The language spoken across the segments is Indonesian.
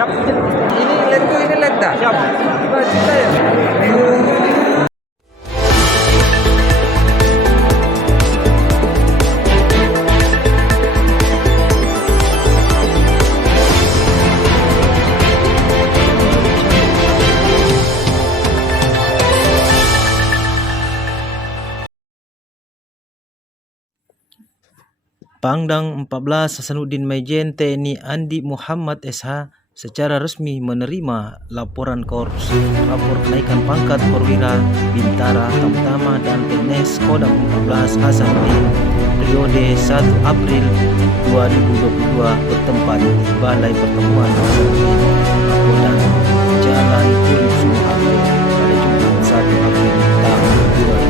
Siap. Ini LED dah. Siap. 5 juta ya. Pangdam 14 Hasanuddin Maijen TNI Andi Muhammad SH secara resmi menerima laporan Korps rapor kenaikan pangkat perwira Bintara Tamtama dan PNS Kodam 14 Hasanuddin periode 1 April 2022 bertempat di Balai Pertemuan Hasanuddin Kodam Jalan Urip Suharto pada Jumat 1 April tahun 2022.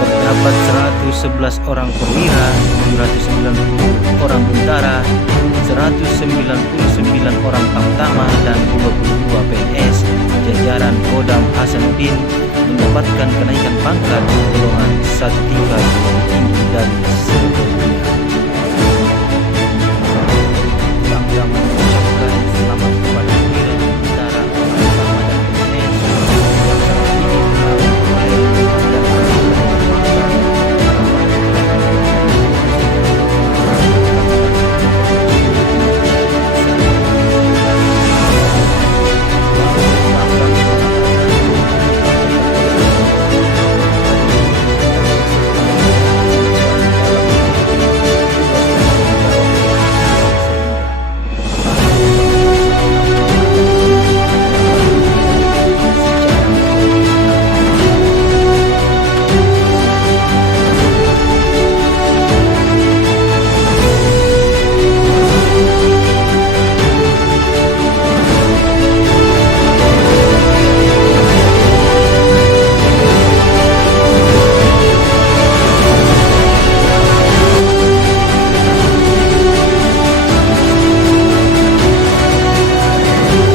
Terdapat 111 orang perwira, 790 orang bintara, 199 orang tamtama dan 22 PNS jajaran Kodam Hasanuddin mendapatkan kenaikan pangkat golongan 1 tingkat lebih tinggi dari sebelumnya. Pangdam mengucapkan selamat kepada perwira bintara, tamtama dan PNS yang saat ini telah memperoleh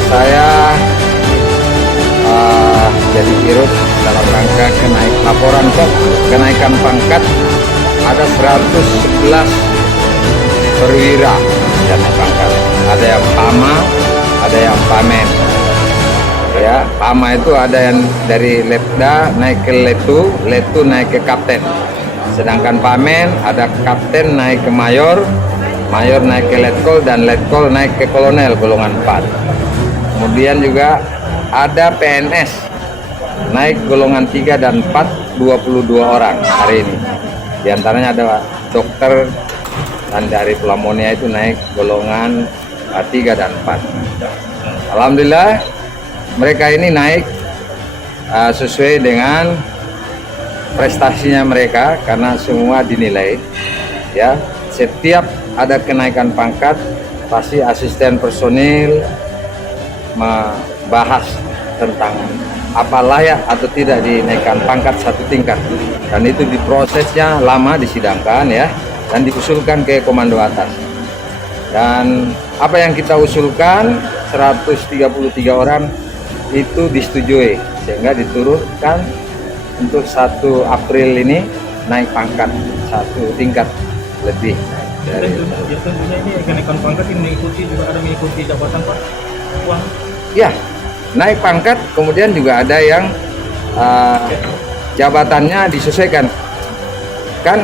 Saya jadi Kirut dalam rangka laporan kenaikan pangkat ada 111 perwira dan naik pangkat. Ada yang pama, ada yang pamen. Ya, pama itu ada yang dari letda naik ke letu, letu naik ke kapten. Sedangkan pamen ada kapten naik ke mayor, mayor naik ke letkol dan letkol naik ke kolonel golongan 4. Kemudian juga ada PNS naik golongan 3 dan 4, 22 orang hari ini. Di antaranya ada dokter dan dari Pelamonia itu naik golongan 3 dan 4. Alhamdulillah mereka ini naik sesuai dengan prestasinya mereka karena semua dinilai. Ya, setiap ada kenaikan pangkat pasti asisten personil membahas tentang apa layak atau tidak dinaikkan pangkat 1 tingkat, dan itu diprosesnya lama, disidangkan ya, dan diusulkan ke komando atas. Dan apa yang kita usulkan 133 orang itu disetujui sehingga diturunkan untuk 1 April ini naik pangkat 1 tingkat lebih dari Ya, tentunya ini kenaikan pangkat ini mengikuti jabatan Pak. Uang. ya, naik pangkat kemudian juga ada yang jabatannya disesuaikan kan.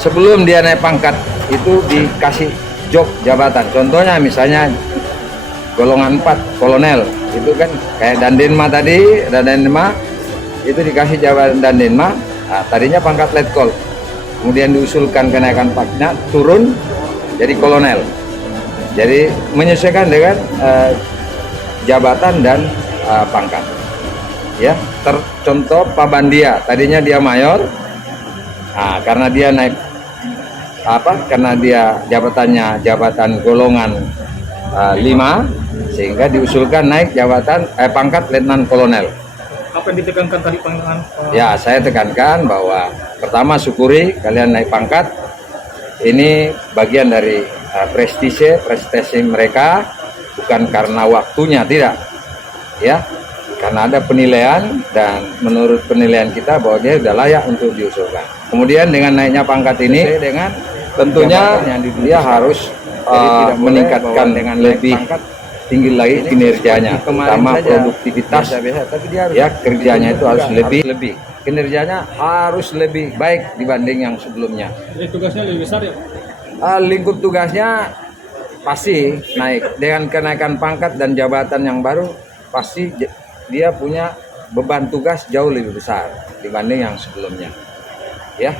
Sebelum dia naik pangkat itu dikasih job jabatan, contohnya misalnya golongan 4 kolonel itu kan kayak Dandenma tadi, Dandenma itu dikasih jabatan Dandenma. Tadinya pangkat letkol, kemudian diusulkan kenaikan pangkatnya turun jadi kolonel, jadi menyesuaikan dengan jabatan dan pangkat. Ya, contoh Pak Bandia, tadinya dia mayor, karena dia naik karena dia jabatannya jabatan golongan 5, sehingga diusulkan naik jabatan pangkat letnan kolonel. Apa yang ditekankan tadi Panglima? Ya, saya tekankan bahwa pertama syukuri kalian naik pangkat, ini bagian dari prestasi mereka, bukan karena waktunya, tidak ya, karena ada penilaian dan menurut penilaian kita bahwa dia sudah layak untuk diusulkan. Kemudian dengan naiknya pangkat ini dengan tentunya dia harus meningkatkan dengan lebih tinggi lagi kinerjanya, terutama produktivitas. Ya, kerjanya itu harus lebih kinerjanya harus lebih baik dibanding yang sebelumnya. Jadi tugasnya lebih besar ya? Lingkup tugasnya pasti naik dengan kenaikan pangkat dan jabatan yang baru, pasti dia punya beban tugas jauh lebih besar dibanding yang sebelumnya. Ya,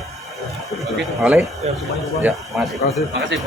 oleh Ya, semuanya Bang. ya, makasih. Makasih.